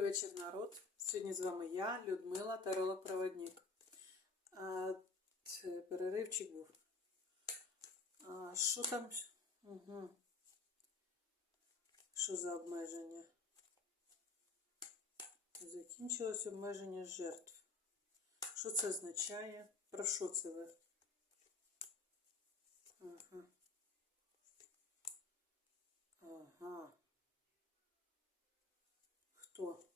Добрий вечір, народ. Сьогодні з вами я, Людмила, це переривчик був. А, що там? Угу. Що за обмеження? Закінчилось обмеження жертв. Що це означає? Про що це ви? Ага. Ага. Хто?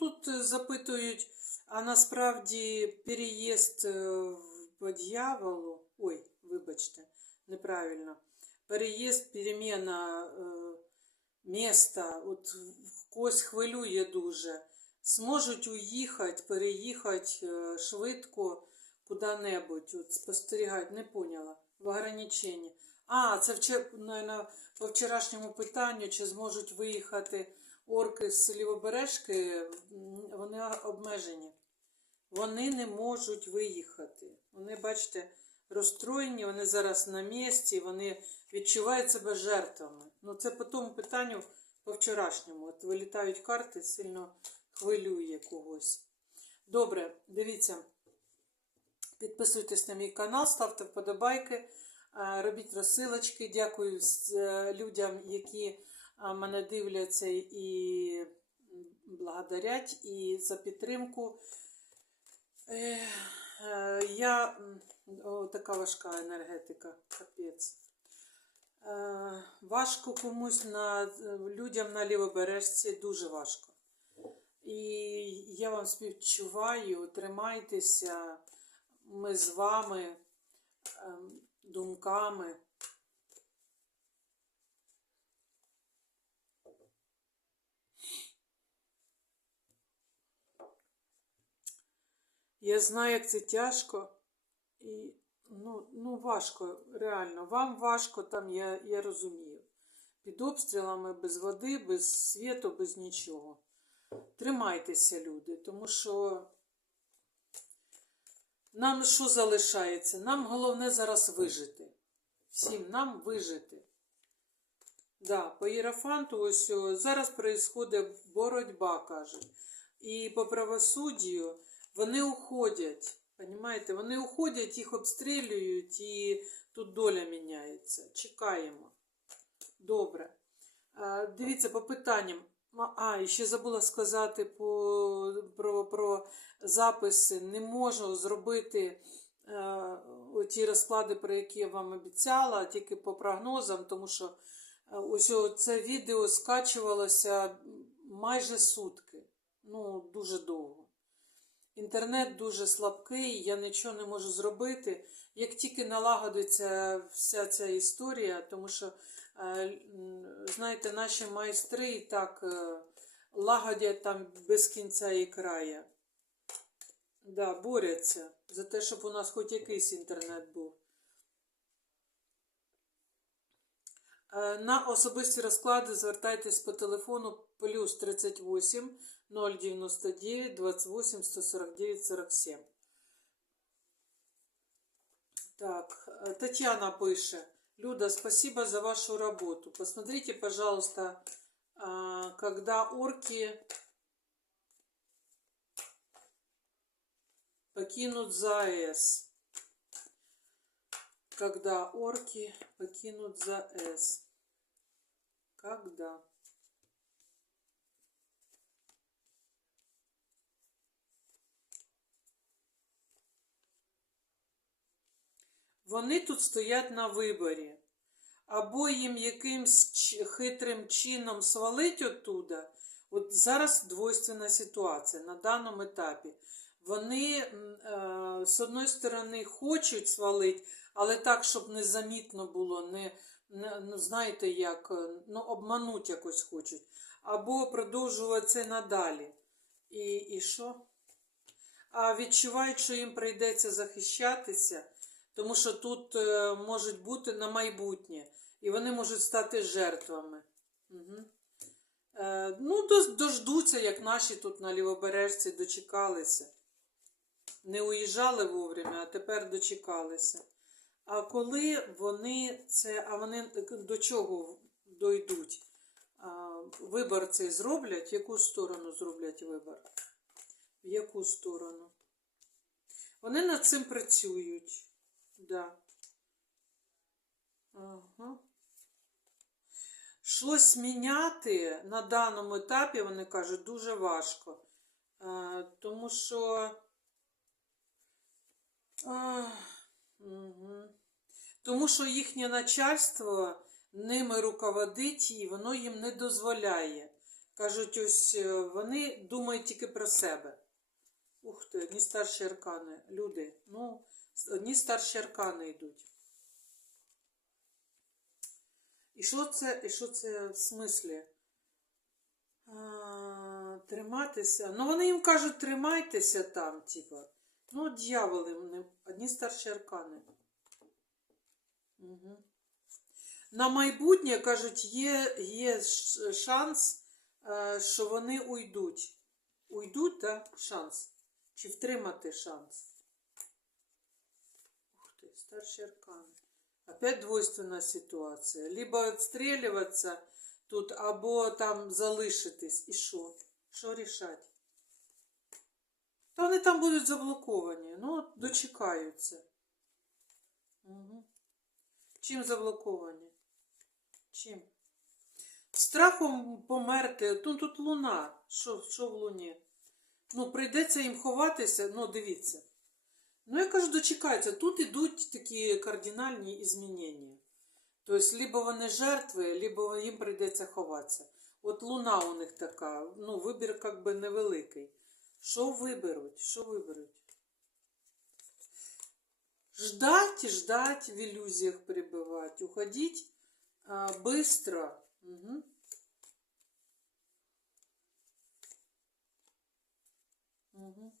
Тут е, запитують, а насправді переїзд в- по дьяволу. Ой, вибачте, неправильно. Переїзд, переміна е, міста, от когось хвилює дуже. Зможуть уїхати, переїхати е, швидко куди-небудь. От спостерігати, не поняла. В ограниченні. А, це наверно, по вчорашньому питанню, чи зможуть виїхати орки з Лівобережки, вони обмежені. Вони не можуть виїхати. Вони, бачите, розстроєні, вони зараз на місці, вони відчувають себе жертвами. Ну, це по тому питанню по вчорашньому. От вилітають карти, сильно хвилює когось. Добре, дивіться. Підписуйтесь на мій канал, ставте вподобайки, е, робіть розсилочки. Дякую е, людям, які мене дивляться і благодарять, і за підтримку. Е, Я о, така важка енергетика, капець. Е, Важко комусь на людям на лівобережці дуже важко. І я вам співчуваю, тримайтеся, ми з вами ем, думками. Я знаю, як це тяжко. І ну, ну важко, реально. Вам важко там, я, я розумію. Під обстрілами без води, без світу, без нічого. Тримайтеся, люди, тому що нам що залишається? Нам головне зараз вижити. Всім нам вижити. Да, по Єрофанту ось зараз відбувається боротьба, кажуть. І по правосуддю вони уходять. Понимаєте? Вони уходять, їх обстрілюють і тут доля міняється. Чекаємо. Добре. Дивіться, по питанням. А, і ще забула сказати по, про, про записи. Не можу зробити е, ті розклади, про які я вам обіцяла, тільки по прогнозам, тому що е, ось це відео скачувалося майже сутки. Ну, дуже довго. Інтернет дуже слабкий, я нічого не можу зробити. Як тільки налагодиться вся ця історія, тому що, е, знаєте, наші майстри і так е, лагодять там без кінця і края. Да, борються за те, щоб у нас хоч якийсь інтернет був. Е, На особисті розклади звертайтесь по телефону плюс 38 099 28 149 47. Так, э, Татьяна пише. Люда, спасибо за вашу работу. Посмотрите, пожалуйста, а, когда орки покинут ЗАЭС. Когда орки покинут ЗАЭС. Когда? Вони тут стоять на виборі. Або їм якимсь хитрим чином свалить оттуда. От зараз двойственна ситуація на даному етапі. Вони е, з одної сторони хочуть свалити, але так, щоб незамітно було, не, не ну, знаєте, як е, ну, обмануть якось хочуть. Або продовжувати це надалі. І, і що? А відчувають, що їм прийдеться захищатися, тому що тут е, можуть бути на майбутнє, і вони можуть стати жертвами. Угу. Е, ну, дождуться, як наші тут на лівобережці дочекалися. Не уїжджали вовремя, а тепер дочекалися. А коли вони це, а вони до чого дойдуть? Вибор цей зроблять, в яку сторону зроблять вибор? В яку сторону? Вони над цим працюють. Да. Ага. Щось міняти на даному етапі, вони кажуть, дуже важко. Е, тому що. А, угу. Тому що їхнє начальство ними руководить і воно їм не дозволяє. Кажуть, ось е, вони думають тільки про себе. Ух ти, одні старші аркани. Люди. Ну, одні старші аркани йдуть. І що це, і що це в смислі? А, триматися. Ну, вони їм кажуть, тримайтеся там, типа. Ну, дьяволи, вони одні старші аркани. Угу. На майбутнє, кажуть, є, є шанс, е, що вони уйдуть. Уйдуть, так? Шанс. Чи втримати шанс? Старший аркан. Опять двойственная ситуація. Либо відстрілюватися тут, або там залишитись. І що? Що рішать? Та вони там будуть заблоковані. Ну, дочекаються. Угу. Чим заблоковані? Чим? Страхом померти. Ну, тут луна. Що в луні? Ну, прийдеться їм ховатися, ну, дивіться. Ну, я кажу, дочекаються. Тут ідуть такі кардинальні змінення. Тобто, либо вони жертви, либо їм прийдеться ховатися. От луна у них така, ну, вибір як би невеликий. Що виберуть? Що виберуть? Ждать, ждать, в иллюзиях пребывать, уходить а, быстро. Угу. Угу.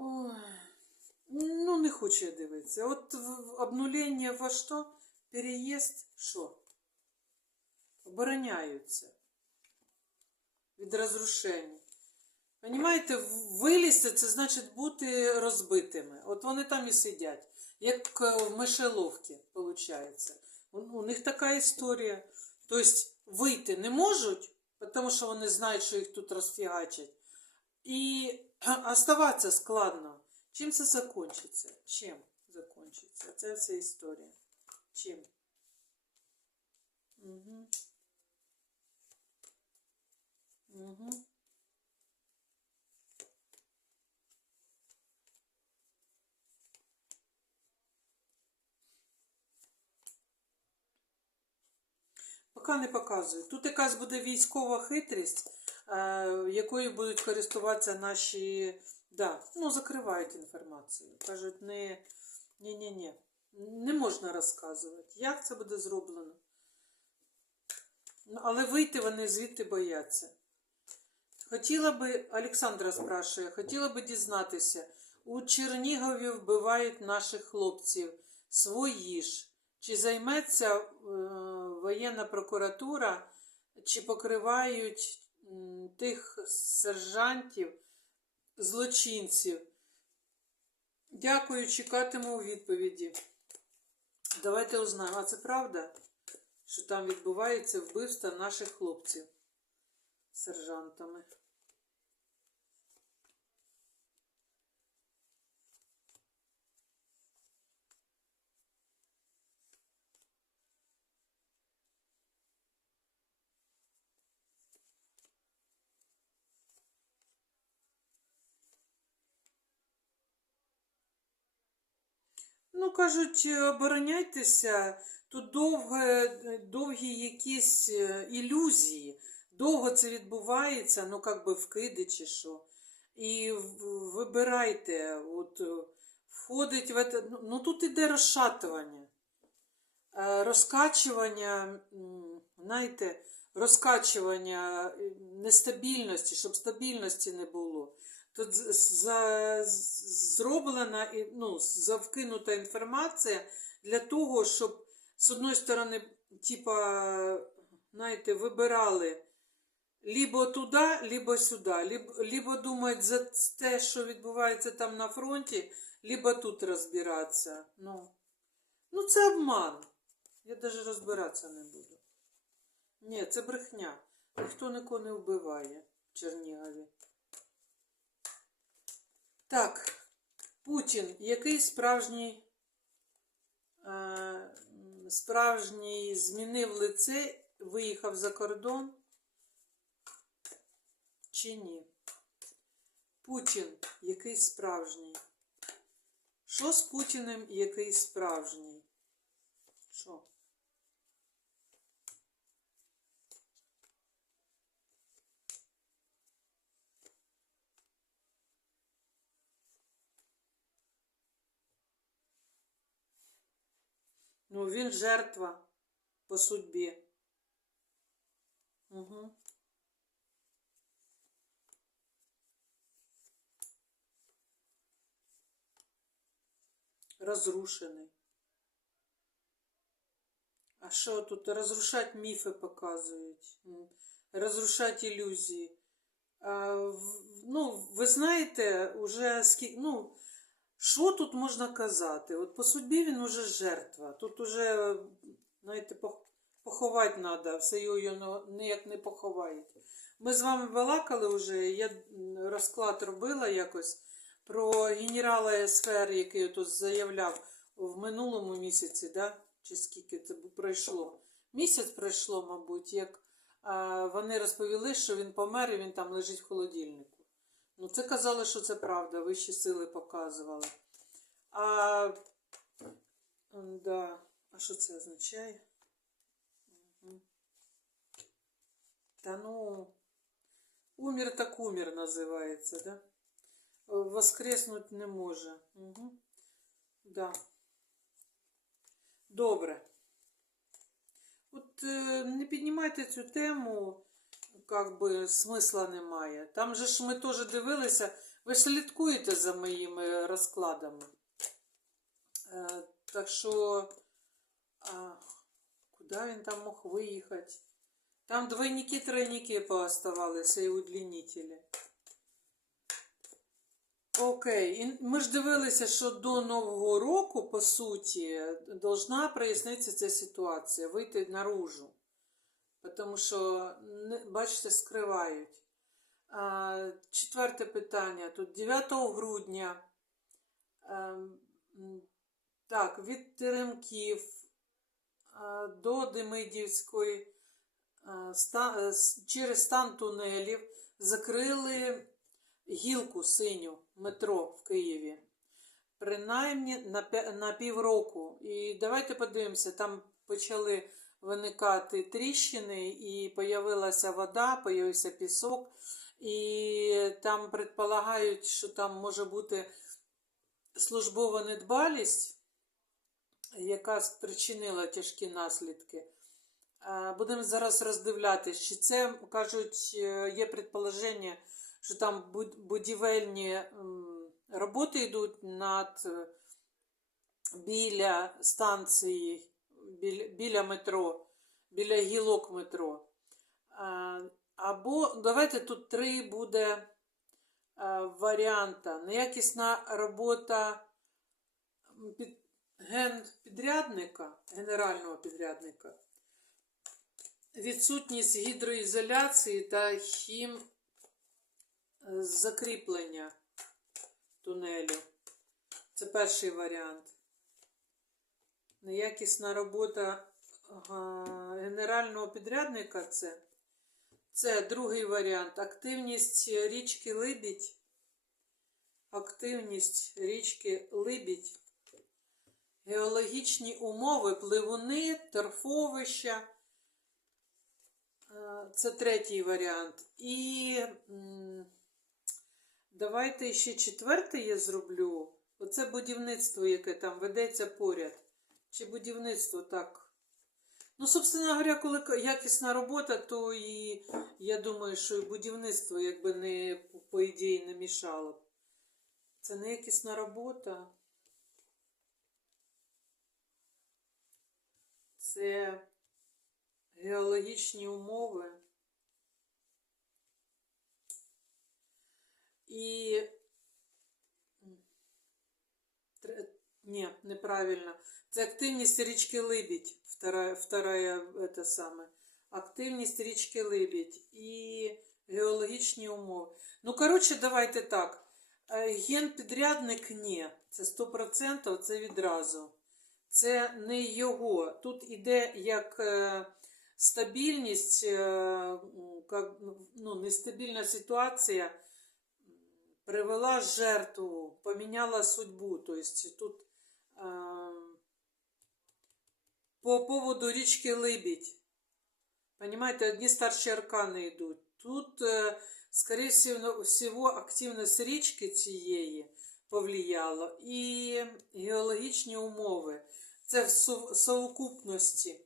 Ой. Ну, не хочу я дивитися. От обнулення во що? Переїзд, що? Обороняються від розрушень. Понімаєте, вилізти це значить бути розбитими. От вони там і сидять, як е, в мишеловці, виходить. У них така історія. Тобто вийти не можуть, тому що вони знають, що їх тут розфігачать. І оставатися складно. Чим це закінчиться? Чим закінчиться? Це вся історія. Чим? Угу. Угу. Поки не показую. Тут якась буде військова хитрість, якою будуть користуватися наші. Да, ну, закривають інформацію. Кажуть, не, ні-ні-ні, не можна розказувати. Як це буде зроблено? Ну, але вийти вони звідти бояться. Хотіла би, Олександра спрашує, хотіла би дізнатися, у Чернігові вбивають наших хлопців, свої ж. Чи займеться е, воєнна прокуратура, чи покривають тих сержантів, злочинців? Дякую, чекатиму у відповіді. Давайте узнаємо, а це правда, що там відбувається вбивство наших хлопців сержантами? Ну, кажуть, обороняйтеся, тут довге, довгі якісь е, ілюзії. Довго це відбувається, ну, як би вкиди чи що. І вибирайте, от, е, входить в это, ну, ну тут іде розшатування. Е, Розкачування, знаєте, розкачування е, нестабільності, щоб стабільності не було. Тут за, зроблена ну, завкинута інформація для того, щоб з одної сторони, типа, знаєте, вибирали либо туди, либо сюди. Либо, либо думають за те, що відбувається там на фронті, либо тут розбиратися. Ну, ну це обман. Я навіть розбиратися не буду. Ні, це брехня. Ніхто нікого не вбиває в Чернігові. Так, Путін, який справжній, е, справжній змінив лице, виїхав за кордон чи ні? Путін, який справжній. Що з Путіним, який справжній? Що? Ну, він жертва по судьбі. Угу. Розрушений. А що тут? Розрушати міфи показують, розрушати ілюзії. А, ну, ви знаєте, уже скільки. Ну, що тут можна казати? От по судьбі він уже жертва. Тут уже, знаєте, поховати треба, все його ніяк не поховають. Ми з вами балакали вже, я розклад робила якось про генерала СФР, який тут заявляв в минулому місяці, да? чи скільки це пройшло. Місяць пройшло, мабуть, як вони розповіли, що він помер і він там лежить в холодильнику. Ну, це казали, що це правда, вищі сили показували. А, да. а що це означає? Та ну, умер так умер називається, да? Воскреснуть не може. Угу. Да. Добре. От е, не піднімайте цю тему, як би смисла немає. Там же ж ми теж дивилися, ви ж слідкуєте за моїми розкладами. Е, так що, а, куди він там мог виїхати? Там двойники, тройники пооставалися і удлінителі. Окей, і ми ж дивилися, що до Нового року, по суті, должна прояснитися ця ситуація, вийти наружу. Тому що, бачите, скривають. Четверте питання. Тут 9 грудня. Так, від Теремків до Демидівської с- через стан тунелів закрили гілку синю метро в Києві. Принаймні на півроку. І давайте подивимося, там почали виникати тріщини, і появилася вода, появився пісок, і там предполагають, що там може бути службова недбалість, яка спричинила тяжкі наслідки. Будемо зараз роздивлятися, чи це кажуть, е, є предположення, що там будівельні роботи йдуть над е, біля станції, біля, біля метро, біля гілок метро. Або давайте тут три буде а, варіанта. Неякісна робота під, генпідрядника, генерального підрядника, відсутність гідроізоляції та хім е, закріплення тунелю. Це перший варіант. Неякісна робота генерального підрядника це. Це другий варіант. Активність річки Либідь. Активність річки Либідь. Геологічні умови, пливуни, торфовища. Е, Це третій варіант. І давайте ще четвертий я зроблю. Оце будівництво, яке там ведеться поряд чи будівництво так. Ну, собственно говоря, коли якісна робота, то і я думаю, що і будівництво якби не, по ідеї, не мішало б. Це не якісна робота. Це геологічні умови. І Ні, неправильно. Це активність річки Либідь. Вторая, вторая саме. Активність річки Либідь і геологічні умови. Ну, коротше, давайте так. Е, Генпідрядник ні. Це 100%, це відразу. Це не його. Тут іде як е, стабільність, е, м, как, ну, нестабільна ситуація привела жертву, поміняла судьбу. Тобто тут е, по поводу річки Либідь. Понимаете, одни старшие аркани йдуть. Тут, е, скорее всего, активність річки цієї повлияло і геологічні умови. Це в совокупності.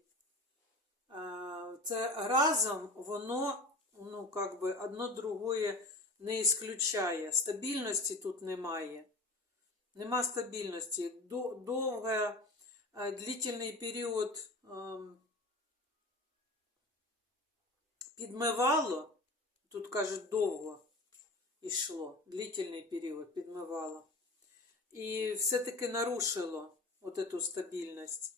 Це разом воно, ну, как би, одно другое не ісключає. Стабільності тут немає. Нема стабільності. До- Довге, е, длительний період ем, підмивало, тут кажуть, довго йшло, длительний період підмивало. І все-таки нарушило от эту стабільність.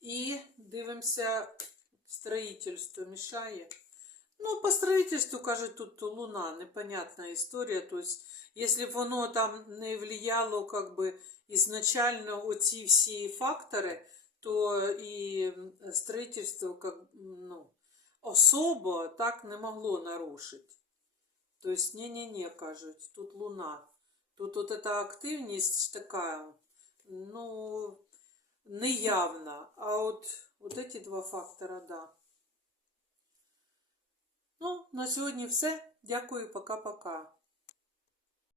І дивимося, строїтельство мішає. Ну, по строительству, кажуть, тут луна, непонятна історія. Тобто, якщо б воно там не влияло, как би, ізначально оці всі фактори, то і строительство, как, ну, особо так не могло нарушити. Тобто, ні-ні-ні, кажуть, тут луна. Тут от эта активність така, ну, неявна. А от, от эти два фактора, да. Ну, на сьогодні все. Дякую, пока-пока.